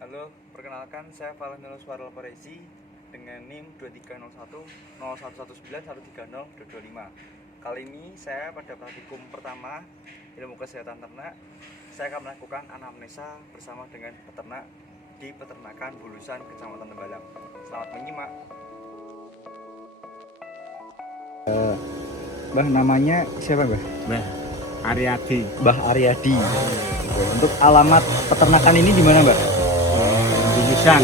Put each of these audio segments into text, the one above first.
Halo, perkenalkan saya Valentino Suarel Paresi dengan NIM 2301 0119130 Kali ini saya pada praktikum pertama ilmu kesehatan ternak. Saya akan melakukan anamnesa bersama dengan peternak di peternakan Bulusan, Kecamatan Tembalang. Selamat menyimak. Mbah, namanya siapa, Mbah? Mbah Aryadi. Mbah Aryadi. Untuk alamat peternakan ini di mana, Mbah? Bulusan,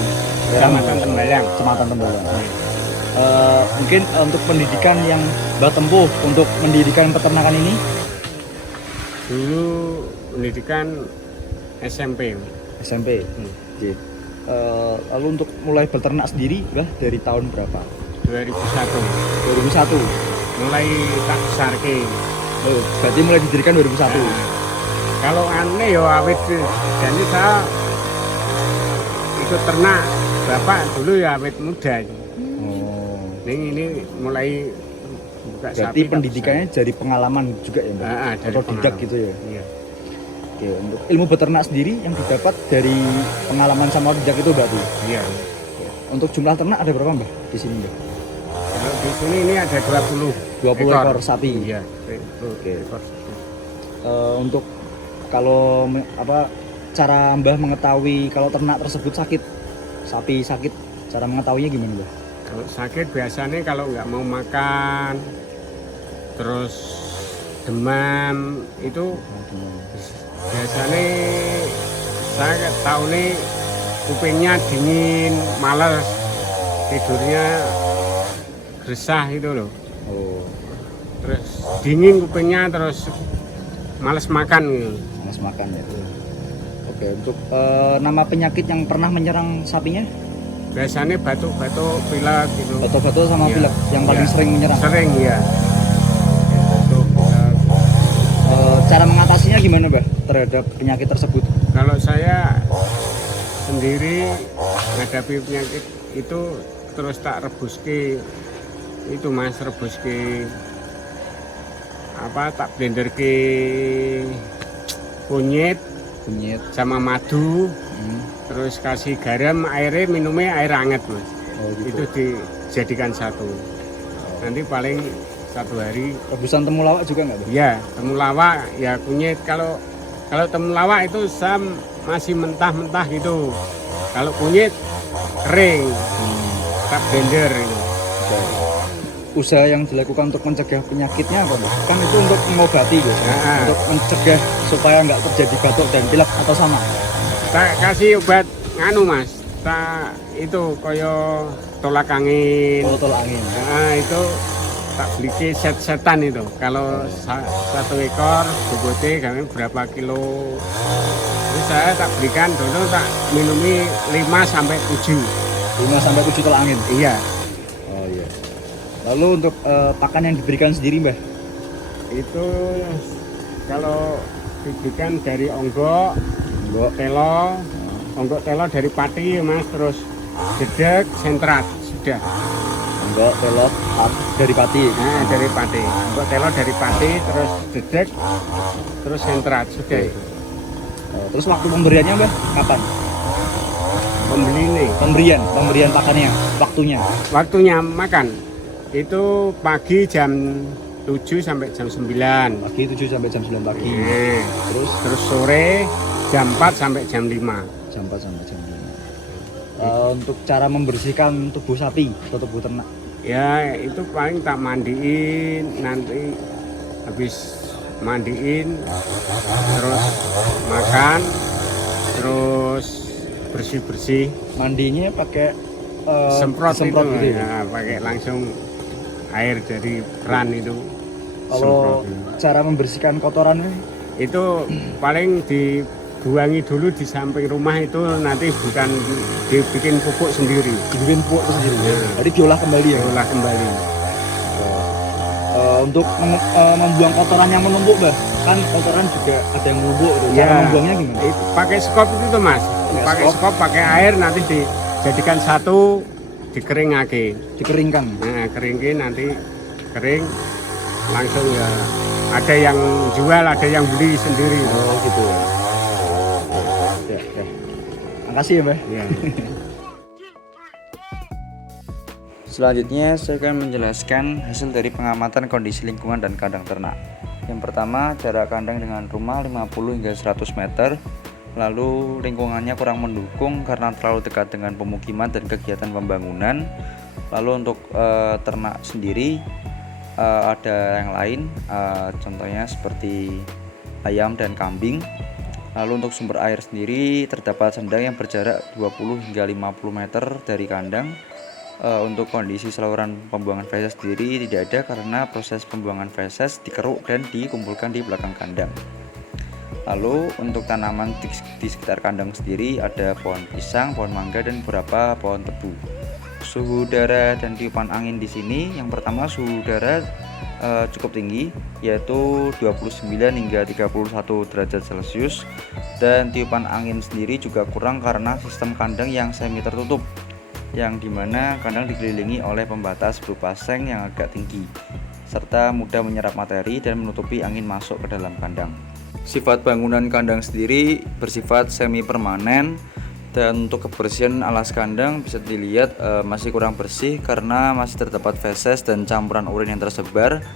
Kecamatan Tembalang. Kecamatan Tembalang. Mungkin untuk pendidikan yang Mbah tempuh untuk pendidikan peternakan ini? Dulu pendidikan SMP. SMP. Oke. Lalu untuk mulai beternak sendiri, Mbah, dari tahun berapa? 2001. 2001. Mulai tak besarke. Oh, berarti mulai didirikan 2001. Nah, kalau aneh ya awet jadi saya ikut ternak bapak dulu ya awet muda. Oh. Ini mulai buka Berarti sapi. pendidikannya dari pengalaman juga ya, Mbah? Dari Atau didak pengalaman. gitu ya? Iya. Oke, untuk ilmu beternak sendiri yang didapat dari pengalaman sama didak itu berarti? Iya. Untuk jumlah ternak ada berapa, Mbah, di sini, Mbah? Kalau di sini ini ada 20 ekor sapi. Iya. Oke. Ekor sapi. Untuk kalau cara Mbah mengetahui kalau ternak tersebut sakit, sapi sakit, cara mengetahuinya gimana, Mbah? Kalau sakit biasanya kalau nggak mau makan, terus demam itu biasanya saya tahu nih kupingnya dingin, malas, tidurnya gersah itu loh. Oh, Terus dingin kupingnya, terus malas makan gitu. mas makan ya. Oke, untuk nama penyakit yang pernah menyerang sapinya? Biasanya batuk-batuk, pilek gitu. Batuk-batuk sama Iya. pilek yang paling Iya. sering menyerang. Sering ya. Batuk, pilek. Cara mengatasinya gimana, Mbah, terhadap penyakit tersebut? Kalau saya sendiri menghadapi penyakit itu terus tak rebuske itu mas, rebuske tak blender ke kunyit sama madu, terus kasih garam, airnya minumnya air hangat mas. Oh, gitu. Itu dijadikan satu, nanti paling 1 hari. Rebusan temulawak juga nggak, Mbah? Ya temulawak ya kunyit. Kalau temulawak itu saya masih mentah-mentah gitu. Kalau kunyit kering, tak blender gitu. Usaha yang dilakukan untuk mencegah penyakitnya apa, Mbah? Kan itu untuk mengobati gitu. Nah. Untuk mencegah supaya nggak terjadi batuk dan pilek atau sama. Tak kasih obat nganu mas, tak itu koyo tolak angin. Tolak angin. Nah, itu tak beli set-setan itu. Kalau 1 ekor bobotnya kami berapa kilo. Terus saya tak belikan dulu, tak minumi 5 sampai 7. 5 sampai 7 tolak angin. Iya. Oh iya. Lalu untuk pakan yang diberikan sendiri, Mbah? Itu kalau diberikan dari onggok telo dari pati mas, terus dedek, sentrat sudah. Enggak, telot dari pati. Nah, dari pati, onggok telo dari pati, terus dedek, terus sentrat sudah. Oke. Terus waktu pemberiannya, Mbah, kapan? Pembeli ini Pemberian pakannya, waktunya makan itu pagi jam 7 sampai jam 9. pagi 7 sampai jam 9 pagi. Terus sore jam 4 sampai jam 5. Jam 4 sampai jam 5. Untuk cara membersihkan tubuh sapi atau tubuh ternak? Ya itu paling tak mandiin, nanti habis mandiin terus makan, terus bersih-bersih. Mandinya pakai Semprot itu gitu ya? ya, pakai langsung air dari keran itu. Kalau Semprot. cara membersihkan kotorannya? Itu paling dibuangi dulu di samping rumah, itu nanti bukan dibikin pupuk sendiri. Dibikin pupuk sendiri. Ya. Jadi diolah kembali ya? Diolah kembali. Untuk membuang kotoran yang menumpuk, Mbah, kan kotoran juga ada yang menumpuk gitu. Cara membuangnya gimana? Pakai skop itu tuh mas, pakai skop, pakai air, nanti dijadikan satu, dikeringkan. Nah keringin, nanti kering langsung ya, ada yang jual, ada yang beli sendiri. Oh gitu ya. Makasih ya Mbah. Ya. Selanjutnya saya akan menjelaskan hasil dari pengamatan kondisi lingkungan dan kandang ternak. Yang pertama, jarak kandang dengan rumah 50 hingga 100 meter. Lalu lingkungannya kurang mendukung karena terlalu dekat dengan pemukiman dan kegiatan pembangunan. Lalu untuk ternak sendiri ada yang lain, contohnya seperti ayam dan kambing. Lalu untuk sumber air sendiri terdapat sendang yang berjarak 20 hingga 50 meter dari kandang. Untuk kondisi saluran pembuangan feses sendiri tidak ada karena proses pembuangan feses dikeruk dan dikumpulkan di belakang kandang. Lalu untuk tanaman di sekitar kandang sendiri ada pohon pisang, pohon mangga, dan beberapa pohon tebu. Suhu udara dan tiupan angin di sini, yang pertama suhu udara cukup tinggi yaitu 29 hingga 31 derajat Celcius, dan tiupan angin sendiri juga kurang karena sistem kandang yang semi tertutup, yang dimana kandang dikelilingi oleh pembatas berupa seng yang agak tinggi serta mudah menyerap materi dan menutupi angin masuk ke dalam kandang. Sifat bangunan kandang sendiri bersifat semi permanen, dan untuk kebersihan alas kandang bisa dilihat masih kurang bersih karena masih terdapat feses dan campuran urin yang tersebar.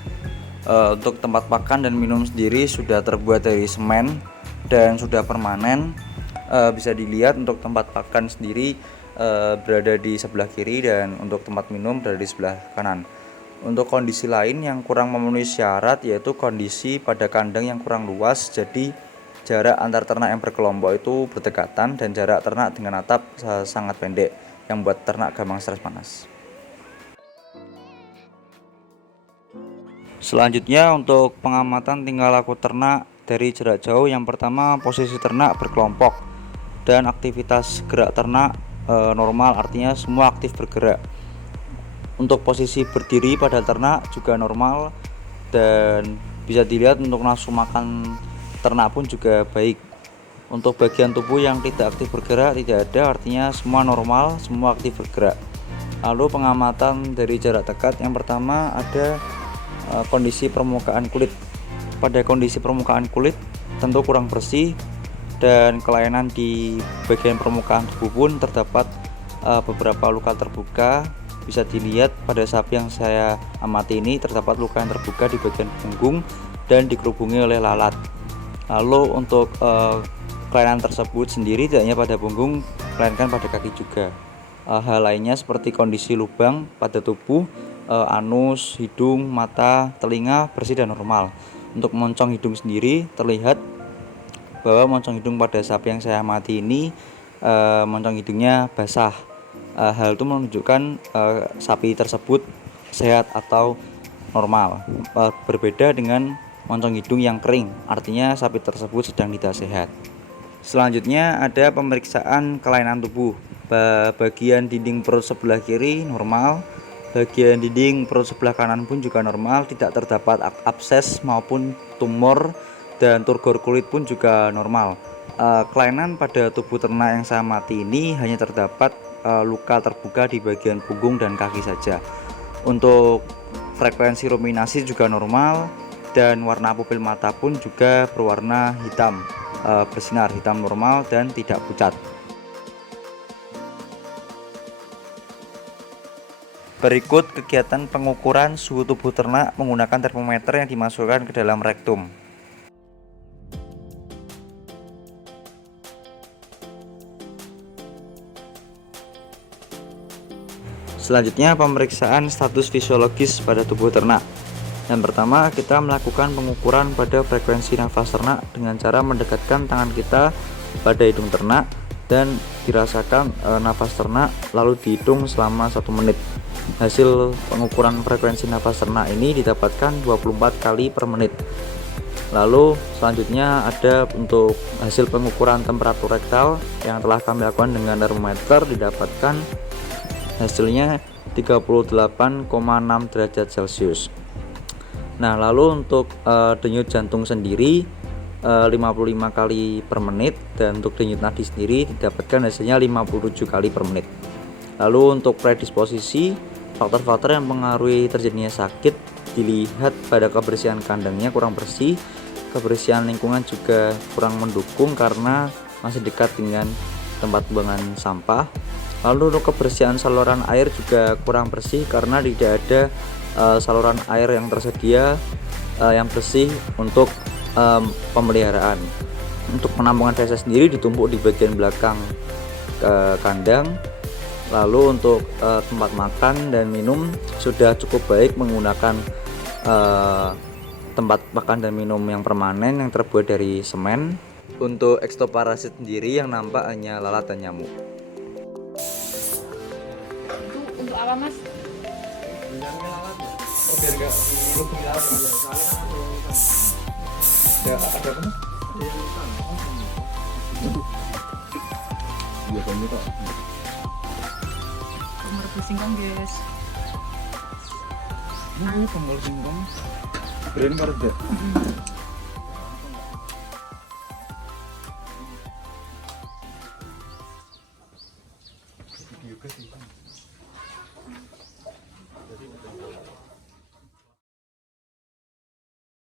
Untuk tempat pakan dan minum sendiri sudah terbuat dari semen dan sudah permanen. Bisa dilihat untuk tempat pakan sendiri berada di sebelah kiri dan untuk tempat minum berada di sebelah kanan. Untuk kondisi lain yang kurang memenuhi syarat yaitu kondisi pada kandang yang kurang luas, jadi jarak antar ternak yang berkelompok itu berdekatan dan jarak ternak dengan atap sangat pendek yang membuat ternak gampang stres panas. Selanjutnya untuk pengamatan tingkah laku ternak dari jarak jauh, yang pertama posisi ternak berkelompok dan aktivitas gerak ternak normal, artinya semua aktif bergerak. Untuk posisi berdiri pada ternak juga normal, dan bisa dilihat untuk nafsu makan ternak pun juga baik. Untuk bagian tubuh yang tidak aktif bergerak tidak ada, artinya semua normal, semua aktif bergerak. Lalu pengamatan dari jarak dekat, yang pertama ada kondisi permukaan kulit. Pada kondisi permukaan kulit tentu kurang bersih, dan kelainan di bagian permukaan tubuh pun terdapat beberapa luka terbuka. Bisa dilihat pada sapi yang saya amati ini terdapat luka yang terbuka di bagian punggung dan dikerubungi oleh lalat. Lalu untuk kelainan tersebut sendiri tidak hanya pada punggung, melainkan pada kaki juga. Hal lainnya seperti kondisi lubang pada tubuh, anus, hidung, mata, telinga bersih dan normal. Untuk moncong hidung sendiri terlihat bahwa moncong hidung pada sapi yang saya amati ini moncong hidungnya basah. Hal itu menunjukkan sapi tersebut sehat atau normal. Berbeda dengan moncong hidung yang kering, artinya sapi tersebut sedang tidak sehat. Selanjutnya ada pemeriksaan kelainan tubuh. Bagian dinding perut sebelah kiri normal, bagian dinding perut sebelah kanan pun juga normal, tidak terdapat abses maupun tumor, dan turgor kulit pun juga normal. Kelainan pada tubuh ternak yang saya amati ini hanya terdapat luka terbuka di bagian punggung dan kaki saja. Untuk frekuensi ruminasi juga normal, dan warna pupil mata pun juga berwarna hitam, bersinar hitam normal dan tidak pucat. Berikut kegiatan pengukuran suhu tubuh ternak menggunakan termometer yang dimasukkan ke dalam rektum. Selanjutnya pemeriksaan status fisiologis pada tubuh ternak. Yang pertama, kita melakukan pengukuran pada frekuensi nafas ternak dengan cara mendekatkan tangan kita pada hidung ternak dan dirasakan nafas ternak, lalu dihitung selama 1 menit. Hasil pengukuran frekuensi nafas ternak ini didapatkan 24 kali per menit. Lalu selanjutnya ada untuk hasil pengukuran temperatur rektal yang telah kami lakukan dengan termometer, didapatkan hasilnya 38,6 derajat Celcius. Nah, lalu untuk denyut jantung sendiri 55 kali per menit, dan untuk denyut nadi sendiri didapatkan hasilnya 57 kali per menit. Lalu untuk predisposisi, faktor-faktor yang mengaruhi terjadinya sakit dilihat pada kebersihan kandangnya kurang bersih, kebersihan lingkungan juga kurang mendukung karena masih dekat dengan tempat pembuangan sampah. Lalu untuk kebersihan saluran air juga kurang bersih karena tidak ada saluran air yang tersedia yang bersih untuk pemeliharaan. Untuk penampungan feses sendiri ditumpuk di bagian belakang kandang. Lalu untuk tempat makan dan minum sudah cukup baik menggunakan tempat makan dan minum yang permanen yang terbuat dari semen. Untuk ekstoparasit sendiri yang nampak hanya lalat dan nyamuk. Itu untuk apa mas? Oh, biar nggak dilubungi lalat ya. Ada apa mas? Iya kamu kok. Merebus singkong guys. Ini tombol singkong. Brand karena juga sih.